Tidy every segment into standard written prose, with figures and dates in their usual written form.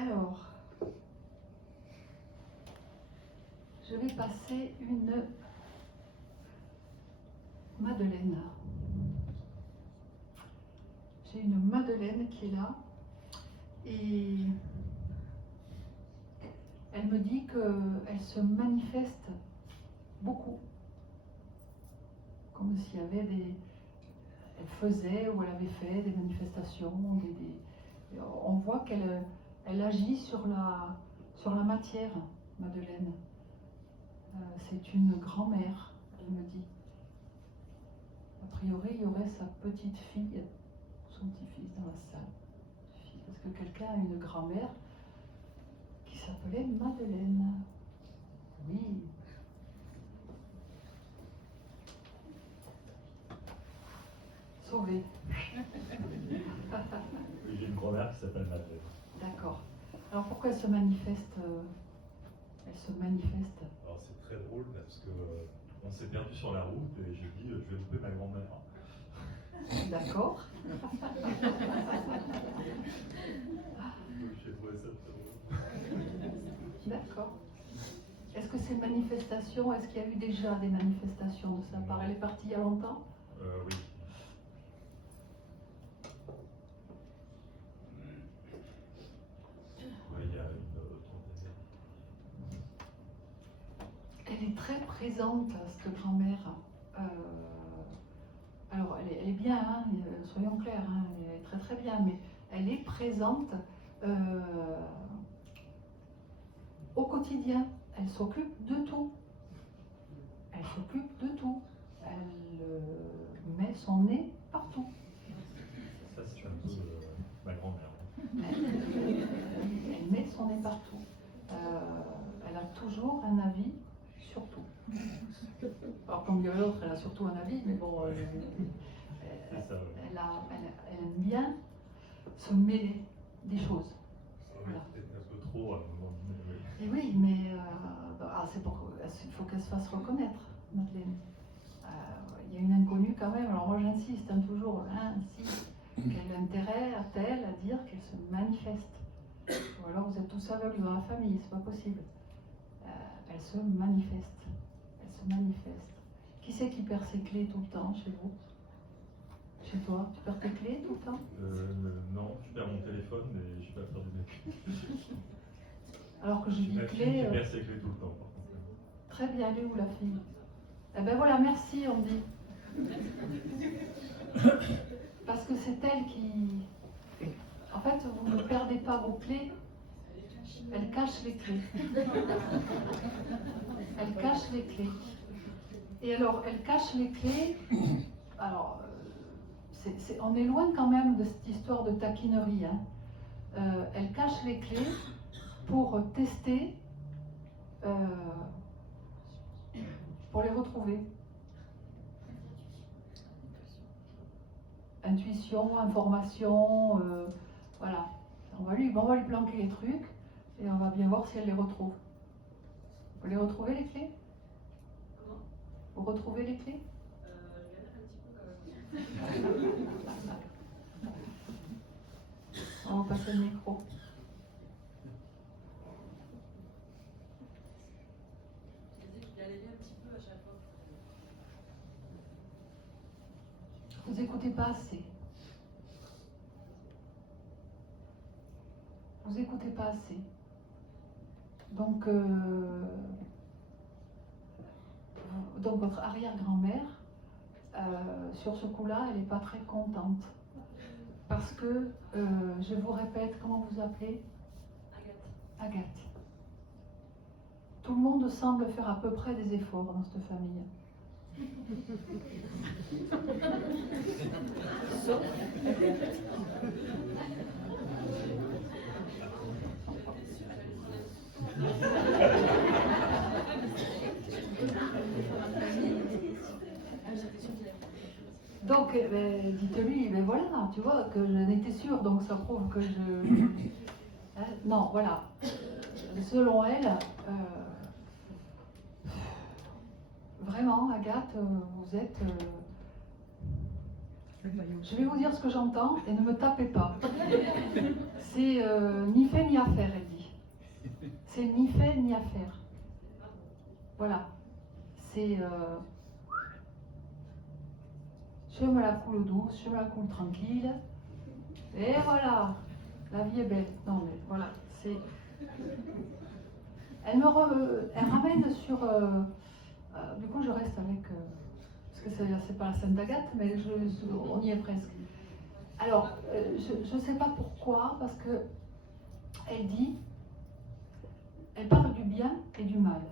Alors, je vais passer une Madeleine. J'ai une Madeleine qui est là et elle me dit qu'elle se manifeste beaucoup, comme s'il y avait des... Elle faisait ou elle avait fait des manifestations, on voit qu'elle agit sur la matière, Madeleine. C'est une grand-mère, elle me dit. A priori, il y aurait sa petite fille, son petit-fils dans la salle. Parce que quelqu'un a une grand-mère qui s'appelait Madeleine. Oui. Sauvé. J'ai une grand-mère qui s'appelle Madeleine. D'accord. Alors pourquoi elle se manifeste Alors c'est très drôle parce que on s'est perdu sur la route et j'ai dit je vais louper ma grand-mère. D'accord. Donc j'ai trouvé ça très drôle. D'accord. Est-ce que ces manifestations, est-ce qu'il y a eu déjà des manifestations de sa part? Elle est partie il y a longtemps? Oui. Ouais, il y a une trentaine d'années. Elle est très présente, cette grand-mère. Alors, elle est bien, hein, soyons clairs, hein, elle est très très bien, mais elle est présente au quotidien. Elle s'occupe de tout. Elle s'occupe de tout. Elle met son nez partout. Ça, c'est un peu ma grand-mère. Elle met son nez partout. Elle a toujours un avis sur tout. Alors, comme dirait l'autre, elle a surtout un avis, mais bon, elle aime bien se mêler des choses. Voilà. Peut-être un peu trop à un moment donné. Et oui, mais il faut qu'elle se fasse reconnaître, Madeleine. Il y a une inconnue quand même, alors moi j'insiste toujours, insiste. Quel intérêt a-t-elle à dire qu'elle se manifeste? Ou alors vous êtes tous aveugles dans la famille, c'est pas possible. Elle se manifeste. Elle se manifeste. Qui c'est qui perd ses clés tout le temps chez vous? Chez toi? Tu perds tes clés tout le temps? Non, je perds mon téléphone, mais je vais pas perdu mes clés. Alors que je dis ma clés. fille qui perd ses clés tout le temps. Très bien, elle est où la fille? Eh ben voilà, merci, on dit. Parce que c'est elle qui... En fait, vous ne perdez pas vos clés, elle cache les clés. Elle cache les clés. Et alors, elle cache les clés. Alors, on est loin quand même de cette histoire de taquinerie. Hein. Elle cache les clés pour tester, pour les retrouver. Intuition, information, voilà. On va lui planquer les trucs et on va bien voir si elle les retrouve. Vous les retrouvez les clés? Comment? Vous retrouvez les clés? Je galère un petit peu quand même. On va passer le micro. Je disais qu'il galérait un petit peu à chaque fois. Vous écoutez pas assez. Vous écoutez pas assez. Donc votre arrière-grand-mère, sur ce coup-là, elle n'est pas très contente. Parce que, je vous répète, comment vous appelez? Agathe. Agathe. Tout le monde semble faire à peu près des efforts dans cette famille. Donc, dites-lui, mais voilà, tu vois, que j'en étais sûre, donc ça prouve que je... Hein, non, voilà. Selon elle, vraiment, Agathe, vous êtes... Je vais vous dire ce que j'entends et ne me tapez pas. C'est ni fait ni à faire. c'est ni fait ni à faire. Voilà. C'est je me la coule douce, je me la coule tranquille. Et voilà, la vie est belle. Non mais voilà, c'est. Elle ramène sur. Du coup, je reste avec. Parce que c'est pas la Sainte Agathe, mais on y est presque. Alors, je ne sais pas pourquoi, parce que elle parle du bien et du mal.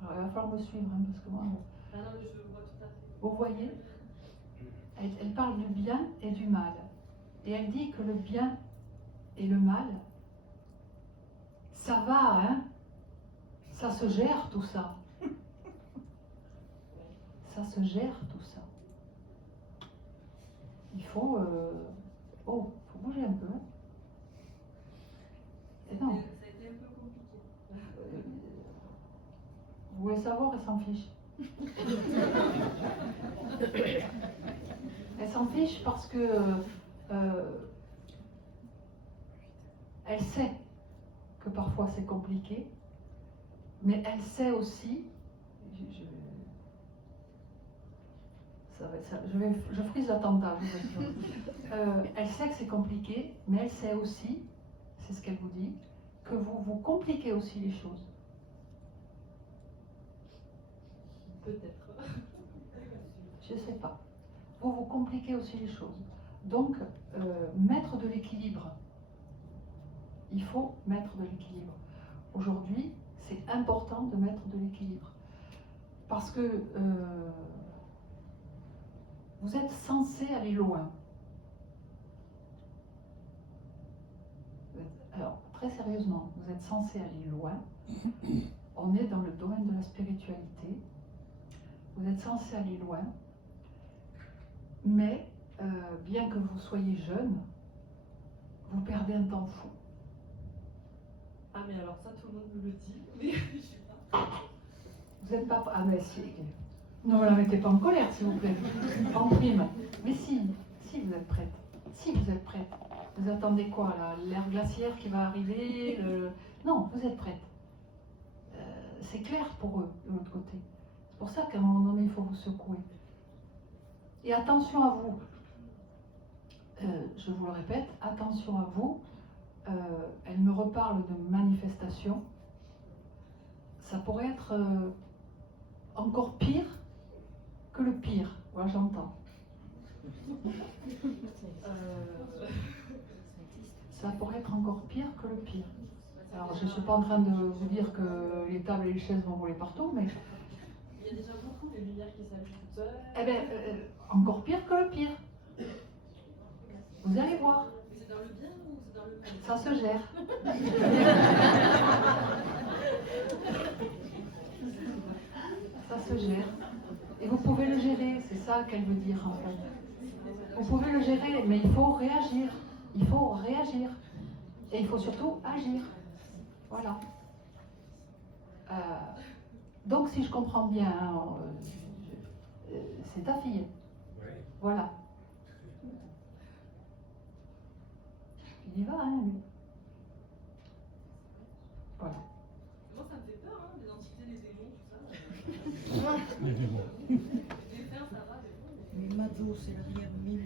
Alors, il va falloir me suivre, hein, parce que moi. Ah non, mais je vois tout à fait. Vous voyez, elle parle du bien et du mal. Et elle dit que le bien et le mal, ça va, hein? Ça se gère tout ça. Ça se gère tout ça. Il faut, faut bouger un peu. Hein. Et non. Ça a été un peu compliqué. Vous voulez savoir, elle s'en fiche. Elle s'en fiche parce que elle sait que parfois c'est compliqué, mais elle sait aussi, je frise l'attentat, je vous assure. Elle sait que c'est compliqué, mais elle sait aussi, c'est ce qu'elle vous dit, que vous compliquez aussi les choses. Peut-être. Je ne sais pas. Vous compliquez aussi les choses. Donc, mettre de l'équilibre. Il faut mettre de l'équilibre. Aujourd'hui, c'est important de mettre de l'équilibre. Parce que vous êtes censé aller loin. Alors, très sérieusement, vous êtes censé aller loin. On est dans le domaine de la spiritualité. Vous êtes censé aller loin. Mais, bien que vous soyez jeune, vous perdez un temps fou. Ah, mais alors ça, tout le monde me le dit, mais je sais pas. Vous n'êtes pas... Ah, mais si. Ne me la mettez pas en colère, s'il vous plaît. En prime. Mais si vous êtes prête. Si vous êtes prête. Vous attendez quoi, là? L'ère glaciaire qui va arriver Non, vous êtes prête. C'est clair pour eux, de l'autre côté. C'est pour ça qu'à un moment donné, il faut vous secouer. Et attention à vous. Je vous le répète, attention à vous. Elle me reparle de manifestation. Ça pourrait être encore pire que le pire. Voilà, j'entends. Ça pourrait être encore pire que le pire. Alors, je ne suis pas en train de vous dire que les tables et les chaises vont voler partout, mais... Il y a déjà beaucoup de lumières qui s'allument toutes seules. Eh bien, encore pire que le pire. Vous allez voir. Mais c'est dans le bien ou c'est dans le mal? Ça se gère. Ça se gère. Et vous pouvez le gérer, c'est ça qu'elle veut dire en fait. Vous pouvez le gérer, mais il faut réagir. Il faut réagir. Et il faut surtout agir. Voilà. Donc si je comprends bien, hein, c'est ta fille. Voilà. Il y va, hein, lui. Voilà. Moi, ça me fait peur, hein, les entités, les démons, tout ça. Les défunts, ça va, des fois. Mais Mado, c'est l'arrière Mimi.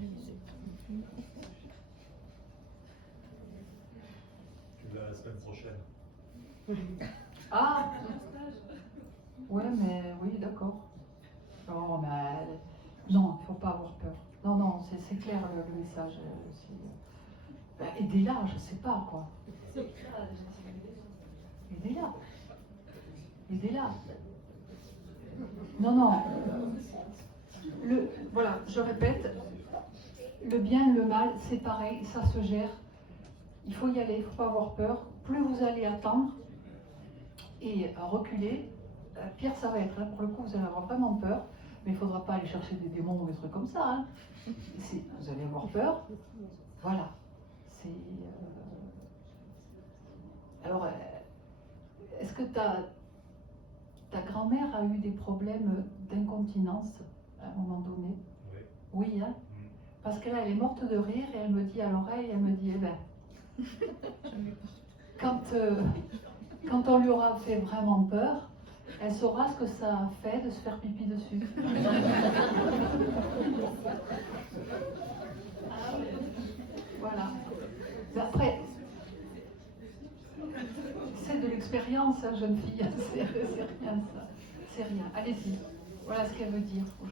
La semaine prochaine. Ah Un stage. ouais, mais oui, d'accord. Non, mais non, il ne faut pas avoir peur. Non, non, c'est clair le message. Aidez-la, je ne sais pas quoi. C'est écrit à la légitimité. Aidez-la. Aidez-la. Non, non. Voilà, je répète, le bien et le mal, c'est pareil, ça se gère. Il faut y aller, il ne faut pas avoir peur. Plus vous allez attendre et reculer, pire ça va être. Hein. Pour le coup, vous allez avoir vraiment peur, mais il ne faudra pas aller chercher des démons ou des trucs comme ça. Hein. Vous allez avoir peur. Voilà. Alors, est-ce que ta grand-mère a eu des problèmes d'incontinence à un moment donné? Oui. Oui, hein? Parce que là, elle est morte de rire et elle me dit à l'oreille, elle me dit, eh ben, Quand on lui aura fait vraiment peur, elle saura ce que ça fait de se faire pipi dessus. Voilà. Mais après, c'est de l'expérience, hein, jeune fille. C'est rien, ça. C'est rien. Allez-y. Voilà ce qu'elle veut dire.